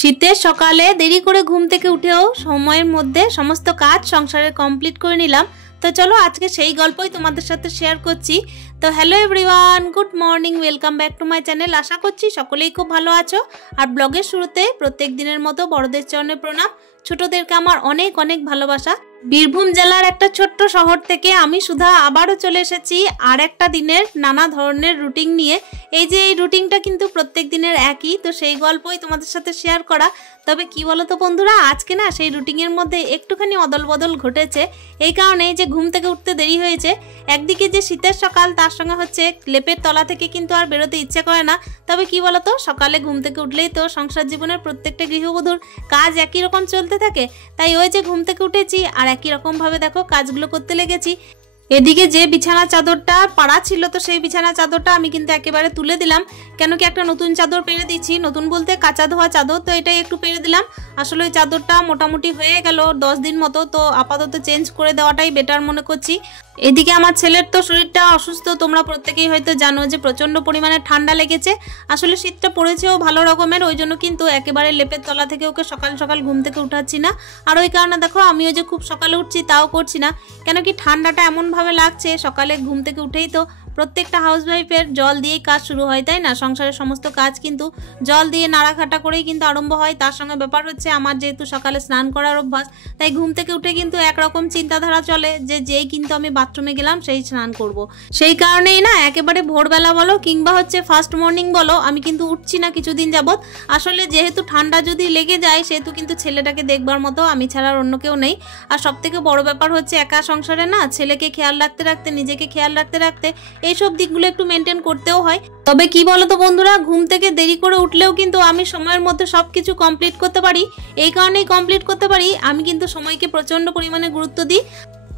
শীতের সকালে দেরি করে ঘুম থেকে উঠেও সময়ের মধ্যে সমস্ত কাজ সংসারে কমপ্লিট করে নিলাম। তো চলো আজকে সেই গল্পই তোমাদের সাথে শেয়ার করছি। তো hello everyone, good morning, welcome back to my channel. আশা করছি সকলেই খুব ভালো আছো। আর ব্লগের শুরুতে প্রত্যেক দিনের মতো বড়দের চরণে প্রণাম, ছোটদেরকে আমার অনেক অনেক ভালোবাসা। বীরভূম জেলার একটা ছোট্ট শহর থেকে আমি সুধা আবারও চলে এসেছি আর একটা দিনের নানা ধরনের রুটিন নিয়ে। এই যে এই রুটিনটা কিন্তু প্রত্যেক দিনের একই, তো সেই গল্পই তোমাদের সাথে শেয়ার করা। তবে কি বলো তো বন্ধুরা, আজকে না সেই রুটিনের মধ্যে একটুখানি অদল বদল ঘটেছে। এই কারণে যে ঘুম থেকে উঠতে দেরি হয়েছে। একদিকে যে শীতের সকাল, তার সঙ্গে হচ্ছে লেপের তলা থেকে কিন্তু আর বেরোতে ইচ্ছে করে না। তবে কি বলো তো, সকালে ঘুম থেকে উঠলেই তো সংসার জীবনের প্রত্যেকটা গৃহবধূর কাজ একই রকম চলতে থাকে। তাই ওই যে ঘুম থেকে উঠেছি আর একই রকম ভাবে দেখো কাজগুলো করতে লেগেছি। এদিকে যে বিছানা চাদরটা পাড়া ছিল, তো সেই বিছানা চাদরটা আমি কিন্তু একেবারে তুলে দিলাম। কেন কি একটা নতুন চাদর পেরে দিচ্ছি, নতুন বলতে কাঁচা ধোয়া চাদর, তো এটাই একটু পেরে দিলাম। আসলে ওই চাদরটা মোটামুটি হয়ে গেল 10 দিন মতো, তো আপাতত চেঞ্জ করে দেওয়াটাই বেটার মনে করছি। এদিকে আমার ছেলের তো শরীরটা অসুস্থ, তোমরা প্রত্যেকেই হয়তো জানো যে প্রচণ্ড পরিমাণে ঠান্ডা লেগেছে। আসলে শীতটা পড়েছেও ভালো রকমের, ওই জন্য কিন্তু একেবারে লেপের তলা থেকে ওকে সকাল সকাল ঘুম থেকে উঠাচ্ছি না। আর ওই কারণে দেখো আমিও যে খুব সকালে উঠছি তাও করছি না। কেন কি ঠান্ডাটা এমনভাবে লাগছে, সকালে ঘুম থেকে উঠেই তো প্রত্যেকটা হাউসওয়াইফের জল দিয়েই কাজ শুরু হয়, তাই না? সংসারের সমস্ত কাজ কিন্তু জল দিয়ে নাড়াঘাটা করেই কিন্তু আরম্ভ হয়। তার সঙ্গে ব্যাপার হচ্ছে আমার যেহেতু সকালে স্নান করার অভ্যাস, তাই ঘুম থেকে উঠে কিন্তু একরকম চিন্তাধারা চলে যে যেই কিন্তু আমি বাথরুমে গেলাম সেই স্নান করব। সেই কারণেই না একেবারে ভোরবেলা বলো কিংবা হচ্ছে ফার্স্ট মর্নিং বলো, আমি কিন্তু উঠছি না কিছুদিন যাবৎ। আসলে যেহেতু ঠান্ডা যদি লেগে যায়, সেহেতু কিন্তু ছেলেটাকে দেখবার মতো আমি ছাড়া আর অন্য কেউ নেই। আর সব থেকে বড় ব্যাপার হচ্ছে একা সংসারে না ছেলেকে খেয়াল রাখতে রাখতে, নিজেকে খেয়াল রাখতে রাখতে এইসব দিকগুলো একটু মেনটেন করতেও হয়। তবে কি বলতো বন্ধুরা, ঘুম থেকে দেরি করে উঠলেও কিন্তু আমি সময়ের মধ্যে সবকিছু কমপ্লিট করতে পারি। এই কারণেই কমপ্লিট করতে পারি, আমি কিন্তু সময়কে প্রচন্ড পরিমাণে গুরুত্ব দিই।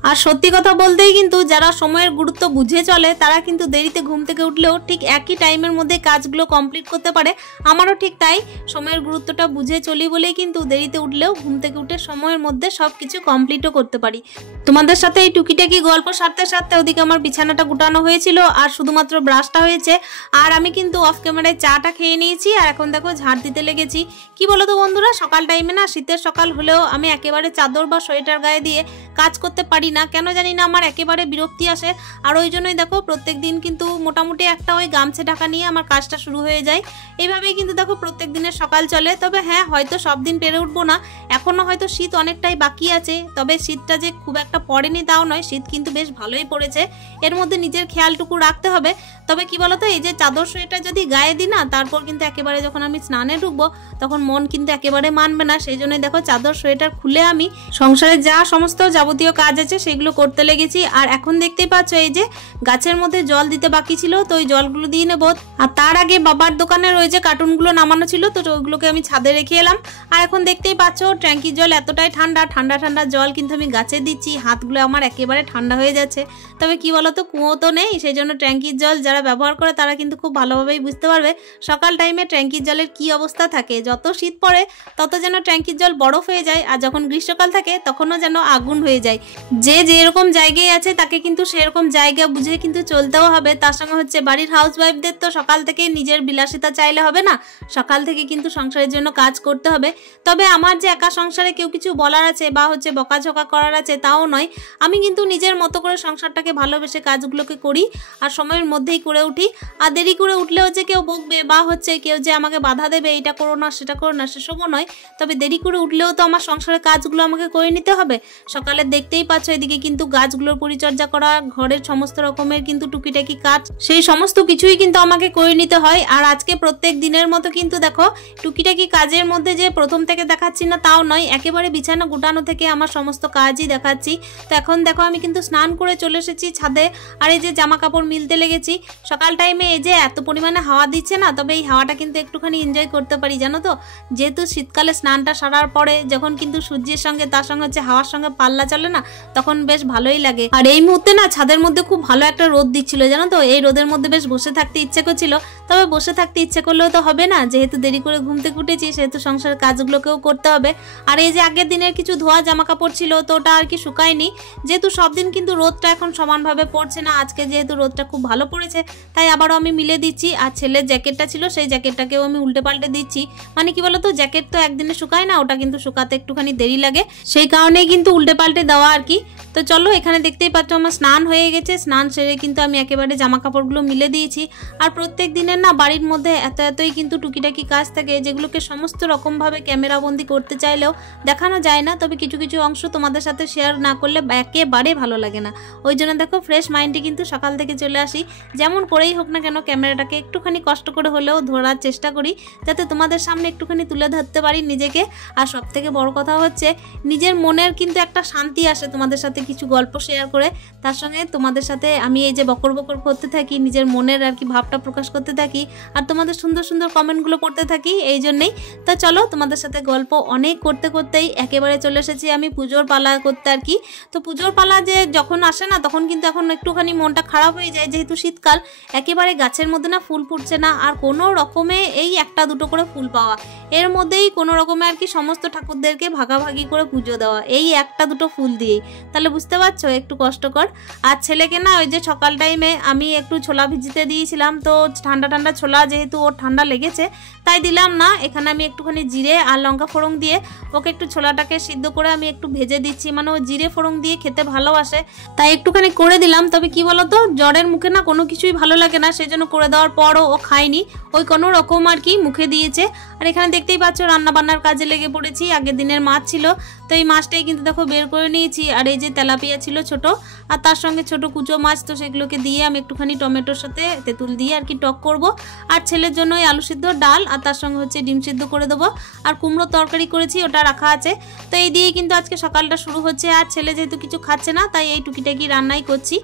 আর সত্যি কথা বলতেই কিন্তু যারা সময়ের গুরুত্ব বুঝে চলে, তারা কিন্তু দেরিতে ঘুম থেকে উঠলেও ঠিক একই টাইমের মধ্যে কাজগুলো কমপ্লিট করতে পারে। আমারও ঠিক তাই, সময়ের গুরুত্বটা বুঝে চলি বলেই কিন্তু দেরিতে উঠলেও ঘুম থেকে উঠে সময়ের মধ্যে সবকিছু কমপ্লিটও করতে পারি। তোমাদের সাথে এই টুকিটাকি গল্প সারতে সারতে ওদিকে আমার বিছানাটা গুটানো হয়েছিল আর শুধুমাত্র ব্রাশটা হয়েছে। আর আমি কিন্তু অফ ক্যামেরায় চাটা খেয়ে নিয়েছি আর এখন দেখো ঝাড় দিতে লেগেছি। কি বলো তো বন্ধুরা, সকাল টাইমে না, শীতের সকাল হলেও আমি একেবারে চাদর বা সোয়েটার গায়ে দিয়ে কাজ করতে পারি না, কেন জানি না, আমার একেবারে বিরক্তি আসে। আর ওই জন্যই দেখো প্রত্যেক দিন কিন্তু মোটামুটি একটা ওই গামছা ঢাকা নিয়ে আমার কাজটা শুরু হয়ে যায়। এইভাবেই কিন্তু দেখো প্রত্যেক দিনের সকাল চলে। তবে হ্যাঁ, হয়তো সব দিন পেরে উঠবো না, এখনো হয়তো শীত অনেকটাই বাকি আছে। তবে শীতটা যে খুব একটা পড়েনি তাও নয়, শীত কিন্তু বেশ ভালোই পড়েছে। এর মধ্যে নিজের খেয়ালটুকু রাখতে হবে। তবে কি বলতো, এই যে চাদর সোয়েটার যদি গায়ে দিই না, তারপর কিন্তু একেবারে যখন আমি স্নানে ঢুকবো তখন মন কিন্তু একেবারে মানবে না। সেই জন্যই দেখো চাদর সোয়েটার খুলে আমি সংসারে যা সমস্ত যাবতীয় কাজ আছে সেগুলো করতে লেগেছি। আর এখন দেখতেই পাচ্ছ এই যে গাছের মধ্যে জল দিতে বাকি ছিল, তো ওই জলগুলো দিয়ে নেবো। আর তার আগে বাবার দোকানের ওই যে কার্টুনগুলো নামানো ছিল, তো ওইগুলোকে আমি ছাদে রেখে এলাম। আর এখন দেখতেই পাচ্ছ ট্যাঙ্কির জল এতটাই ঠান্ডা, ঠান্ডা ঠান্ডা জল কিন্তু আমি গাছে দিচ্ছি, হাতগুলো আমার একেবারে ঠান্ডা হয়ে যাচ্ছে। তবে কি বলতো, কুয়ো তো নেই, সেই জন্য ট্যাঙ্কির জল যারা ব্যবহার করে তারা কিন্তু খুব ভালোভাবেই বুঝতে পারবে সকাল টাইমে ট্যাঙ্কির জলের কি অবস্থা থাকে। যত শীত পড়ে তত যেন ট্যাঙ্কির জল বরফ হয়ে যায়, আর যখন গ্রীষ্মকাল থাকে তখনও যেন আগুন হয়ে যায়। যে যেরকম জায়গায় আছে তাকে কিন্তু সেরকম জায়গা বুঝে কিন্তু চলতেও হবে। তার সঙ্গে হচ্ছে বাড়ির হাউসওয়াইফদের তো সকাল থেকে নিজের বিলাসিতা চাইলে হবে না, সকাল থেকে কিন্তু সংসারের জন্য কাজ করতে হবে। তবে আমার যে একা সংসারে কেউ কিছু বলার আছে বা হচ্ছে বকাঝকা করার আছে তাও নয়, আমি কিন্তু নিজের মতো করে সংসারটাকে ভালোবেসে কাজগুলোকে করি আর সময়ের মধ্যেই করে উঠি। আর দেরি করে উঠলেও যে কেউ বকবে বা হচ্ছে কেউ যে আমাকে বাধা দেবে, এটা করো না সেটা করো না, সেসবও নয়। তবে দেরি করে উঠলেও তো আমার সংসারের কাজগুলো আমাকে করে নিতে হবে। সকালে দেখতেই পাচ্ছ এদিকে কিন্তু গাছগুলোর পরিচর্যা করা, ঘরের সমস্ত রকমের কিন্তু টুকিটাকি কাজ, সেই সমস্ত কিছুই কিন্তু আমাকে করে নিতে হয়। আর আজকে প্রত্যেক দিনের মতো কিন্তু দেখো টুকিটাকি কাজের মধ্যে যে প্রথম থেকে দেখাচ্ছি না তাও নয়, একেবারে বিছানা গুটানো থেকে আমার সমস্ত কাজই দেখাচ্ছি। তো এখন দেখো আমি কিন্তু স্নান করে চলে এসেছি ছাদে, আর এই যে জামা কাপড় মিলতে লেগেছি। সকাল টাইমে এই যে এত পরিমাণে হাওয়া দিচ্ছে না, তবে এই হাওয়াটা কিন্তু একটুখানি এনজয় করতে পারি জানো তো। যেহেতু শীতকালে স্নানটা সারার পরে যখন কিন্তু সূর্যের সঙ্গে তার সঙ্গে হচ্ছে হাওয়ার সঙ্গে পাল্লা চলে না, তখন তখন বেশ ভালোই লাগে। আর এই মুহূর্তে না ছাদের মধ্যে খুব ভালো একটা রোদ দিচ্ছিল জানো তো, এই রোদের মধ্যে বেশ বসে থাকতে ইচ্ছে করছিল। তবে বসে থাকতে ইচ্ছে করলেও তো হবে না, যেহেতু দেরি করে ঘুম থেকে উঠেছি সেহেতু সংসারের কাজগুলোকেও করতে হবে। আর এই যে আগের দিনের কিছু ধোয়া জামা কাপড় ছিল তো ওটা আর কি শুকায়নি, যেহেতু সব দিন কিন্তু রোদটা এখন সমানভাবে পড়ছে না, আজকে যেহেতু রোদটা খুব ভালো পড়েছে তাই আবারও আমি মিলে দিচ্ছি। আর ছেলের জ্যাকেটটা ছিল সেই জ্যাকেটটাকেও আমি উল্টে পাল্টে দিচ্ছি। মানে কি বলতো, জ্যাকেট তো একদিনে শুকায় না, ওটা কিন্তু শুকাতে একটুখানি দেরি লাগে, সেই কারণেই কিন্তু উল্টে পাল্টে দেওয়া আর কি। তো চলো এখানে দেখতেই পাচ্ছ আমার স্নান হয়ে গেছে, স্নান সেরে কিন্তু আমি একেবারে জামা কাপড়গুলো মিলে দিয়েছি। আর প্রত্যেক দিনের না বাড়ির মধ্যে এতই কিন্তু টুকিটাকি কাজ থাকে যেগুলোকে সমস্ত রকমভাবে ক্যামেরাবন্দি করতে চাইলেও দেখানো যায় না, তবে কিছু কিছু অংশ তোমাদের সাথে শেয়ার না করলে একেবারে ভালো লাগে না। ওই জন্য দেখো ফ্রেশ মাইন্ডে কিন্তু সকাল থেকে চলে আসি, যেমন করেই হোক না কেন ক্যামেরাটাকে একটুখানি কষ্ট করে হলেও ধরার চেষ্টা করি, যাতে তোমাদের সামনে একটুখানি তুলে ধরতে পারি নিজেকে। আর সব থেকে বড় কথা হচ্ছে নিজের মনের কিন্তু একটা শান্তি আসে তোমাদের সাথে কিছু গল্প শেয়ার করে, তার সঙ্গে তোমাদের সাথে আমি এই যে বকর বকর করতে থাকি, নিজের মনের আর কি ভাবটা প্রকাশ করতে থাকি, আর তোমাদের সুন্দর সুন্দর কমেন্টগুলো পড়তে থাকি এই জন্যেই। তো চলো তোমাদের সাথে গল্প অনেক করতে করতেই একেবারে চলে এসেছি আমি পুজোর পালা করতে আর কি। তো পুজোর পালা যে যখন আসে না তখন কিন্তু এখন একটুখানি মনটা খারাপ হয়ে যায়, যেহেতু শীতকাল, একেবারে গাছের মধ্যে না ফুল ফুটছে না, আর কোনো রকমে এই একটা দুটো করে ফুল পাওয়া, এর মধ্যেই কোনো রকমে আর কি সমস্ত ঠাকুরদেরকে ভাগাভাগি করে পুজো দেওয়া এই একটা দুটো ফুল দিয়েই, তাহলে বুঝতে পারছো একটু কষ্টকর। আর ছেলেকে না ওই যে সকাল টাইমে আমি একটু ছোলা ভিজিতে দিয়েছিলাম, তো ঠান্ডা ঠান্ডা ছোলা যেহেতু ওর ঠান্ডা লেগেছে তাই দিলাম না, এখানে আমি একটুখানি জিরে আর লঙ্কা ফোড়ন দিয়ে ওকে একটু ছোলাটাকে সিদ্ধ করে আমি একটু ভেজে দিচ্ছি, মানে ও জিরে ফোড়ন দিয়ে খেতে ভালোবাসে তাই একটুখানি করে দিলাম। তবে কি বলতো, জ্বরের মুখে না কোনো কিছুই ভালো লাগে না, সেই জন্য করে দেওয়ার পরও ও খায়নি, ওই কোনো রকম আর কি মুখে দিয়েছে। আর এখানে দেখতেই পাচ্ছ রান্না বান্নার কাজে লেগে পড়েছি, আগের দিনের মাছ ছিল তো এই মাছটাই কিন্তু দেখো বের করে নিয়েছি, আর এই যে তেলাপিয়া ছিল ছোট আর তার সঙ্গে ছোট কুচো মাছ, তো সেগুলোকে দিয়ে আমি একটুখানি টমেটোর সাথে তেঁতুল দিয়ে আর কি টক করব। আর ছেলের জন্য ওই আলু সিদ্ধ ডাল আর তার সঙ্গে হচ্ছে ডিম সিদ্ধ করে দেবো, আর কুমড়ো তরকারি করেছি ওটা রাখা আছে। তো এই দিয়েই কিন্তু আজকে সকালটা শুরু হচ্ছে, আর ছেলে যেহেতু কিছু খাচ্ছে না তাই এই টুকিটাকি রান্নাই করছি।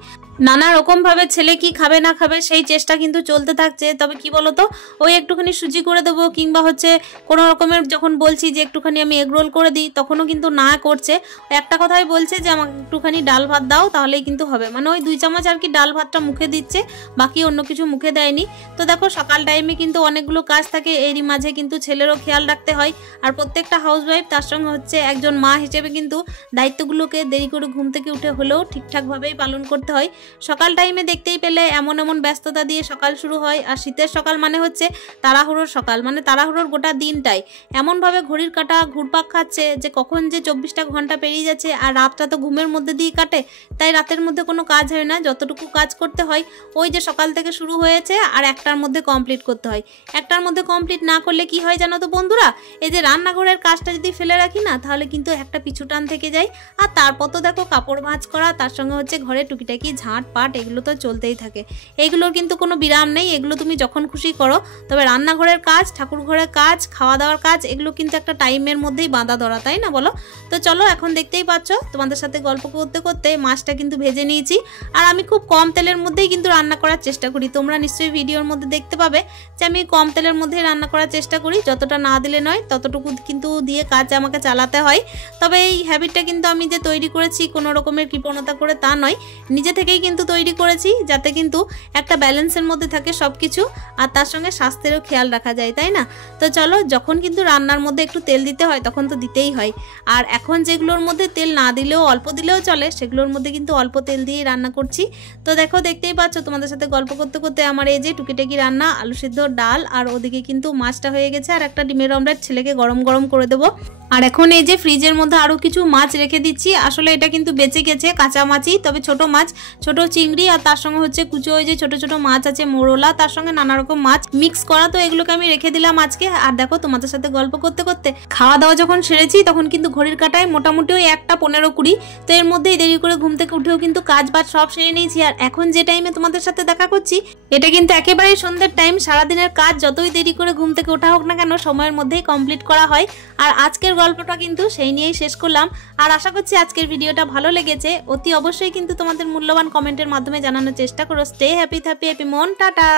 নানা রকম ভাবে ছেলে কি খাবে না খাবে সেই চেষ্টা কিন্তু চলতে থাকছে। তবে কি বলতো, ওই একটুখানি সুজি করে দেবো, কিংবা হচ্ছে কোনো রকমের যখন বলছি যে একটুখানি আমি এগ রোল করে দিই তখনও কিন্তু না করছে, একটা কথাই বলছে যে আমাকে একটুখানি ডাল ভাত দাও তাহলেই কিন্তু হবে, মানে ওই 2 চামচ আর কি ডাল ভাতটা মুখে দিচ্ছে, বাকি অন্য কিছু মুখে দেয়নি। তো দেখো সকাল টাইমে কিন্তু অনেকগুলো কাজ থাকে, এরই মাঝে কিন্তু ছেলেরও খেয়াল রাখতে হয়, আর প্রত্যেকটা হাউসওয়াইফ তার সঙ্গে হচ্ছে একজন মা হিসেবে কিন্তু দায়িত্বগুলোকে দেরি করে ঘুম থেকে উঠে হলেও ঠিকঠাকভাবেই পালন করতে হয়। সকাল টাইমে দেখতেই পেলে এমন এমন ব্যস্ততা দিয়ে সকাল শুরু হয়, আর শীতের সকাল মানে হচ্ছে তাড়াহুড়োর সকাল, মানে তাড়াহুড়োর গোটা দিনটাই এমনভাবে ঘড়ির কাঁটা ঘুরপাক খাচ্ছে যে কখন যে 24টা ঘন্টা পেরিয়ে যাচ্ছে, আর রাতটা তো ঘুমের মধ্যে দিয়ে কাটে, তাই রাতের মধ্যে কোনো কাজ হয় না, যতটুকু কাজ করতে হয় ওই যে সকাল থেকে শুরু হয়েছে আর 1টার মধ্যে কমপ্লিট করতে হয়। 1টার মধ্যে কমপ্লিট না করলে কি হয় জানো তো বন্ধুরা, এই যে রান্নাঘরের কাজটা যদি ফেলে রাখি না তাহলে কিন্তু একটা পিছু টান থেকে যায়, আর তারপর তো দেখো কাপড় ভাঁজ করা, তার সঙ্গে হচ্ছে ঘরে টুকিটাকি ঝাঁট পাট এগুলো তো চলতেই থাকে, এইগুলোর কিন্তু কোনো বিরাম নেই, এগুলো তুমি যখন খুশি করো। তবে রান্নাঘরের কাজ, ঠাকুর ঘরের কাজ, খাওয়া দাওয়ার কাজ এগুলো কিন্তু একটা টাইমের মধ্যেই বাঁধা ধরা, তাই না বলো? তো চলো এখন দেখতেই পাচ্ছ তোমাদের সাথে গল্প করতে করতে মাছটা কিন্তু ভেজে নিয়েছি, আর আমি খুব কম তেলের মধ্যেই কিন্তু রান্না করার চেষ্টা করি, তোমরা নিশ্চয়ই ভিডিওর মধ্যে দেখতে পাবে যে আমি কম তেলের মধ্যেই রান্না করার চেষ্টা করি, যতটা না দিলে নয় ততটুকু কিন্তু দিয়ে কাজ আমাকে চালাতে হয়। তবে এই হ্যাবিটটা কিন্তু আমি যে তৈরি করেছি কোনো রকমের কৃপণতা করে তা নয়, নিজে থেকেই কিন্তু তৈরি করেছি, যাতে কিন্তু একটা ব্যালেন্সের মধ্যে থাকে সব কিছু, আর তার সঙ্গে স্বাস্থ্যেরও খেয়াল রাখা যায়, তাই না? তো চলো, যখন কিন্তু রান্নার মধ্যে একটু তেল দিতে হয় তখন তো দিতেই হয়, আর এখন যেগুলোর মধ্যে তেল না দিলেও অল্প দিলেও চলে সেগুলোর মধ্যে কিন্তু অল্প তেল দিয়েই রান্না করছি। তো দেখো দেখতেই পাচ্ছ তোমাদের সাথে গল্প করতে করতে আমার এই যে টুকিটাকি রান্না, আলু সিদ্ধ ডাল, আর ওদিকে কিন্তু মাছটা হয়ে গেছে, আর একটা ডিমের অমলেট ছেলেকে গরম গরম করে দেবো। আর এখন এই যে ফ্রিজের মধ্যে আরও কিছু মাছ রেখে দিচ্ছি, আসলে এটা কিন্তু বেঁচে গেছে কাঁচা মাছই, তবে ছোট মাছ, ছোট চিংড়ি, আর তার সঙ্গে হচ্ছে কুচো ওই যে ছোট ছোট মাছ আছে মোরলা, তার সঙ্গে নানা রকম মাছ মিক্স করা, তো এগুলোকে আমি রেখে দিলাম আজকে। আর দেখো তোমাদের সাথে গল্প করতে করতে খাওয়া দাওয়া যখন সেরেছি তখন কিন্তু ঘড়ির কাঁটায় মোটামুটি ওই 1টা 15-20, তো এর মধ্যেই দেরি করে ঘুম থেকে উঠেও কিন্তু কাজ বাজ সব সেরে নিয়েছি। আর এখন যে টাইমে তোমাদের সাথে দেখা করছি এটা কিন্তু একেবারেই সন্ধ্যের টাইম, সারাদিনের কাজ যতই দেরি করে ঘুম থেকে ওঠা হোক না কেন সময়ের মধ্যেই কমপ্লিট করা হয়। আর আজকের গল্পটা কিন্তু সেই নিয়েই শেষ করলাম, আর আশা করছি আজকের ভিডিওটা ভালো লেগেছে। অতি অবশ্যই কিন্তু তোমাদের মূল্যবান কমেন্টের মাধ্যমে জানানোর চেষ্টা করো। স্টে হ্যাপি, হ্যাপি মন, টাটা।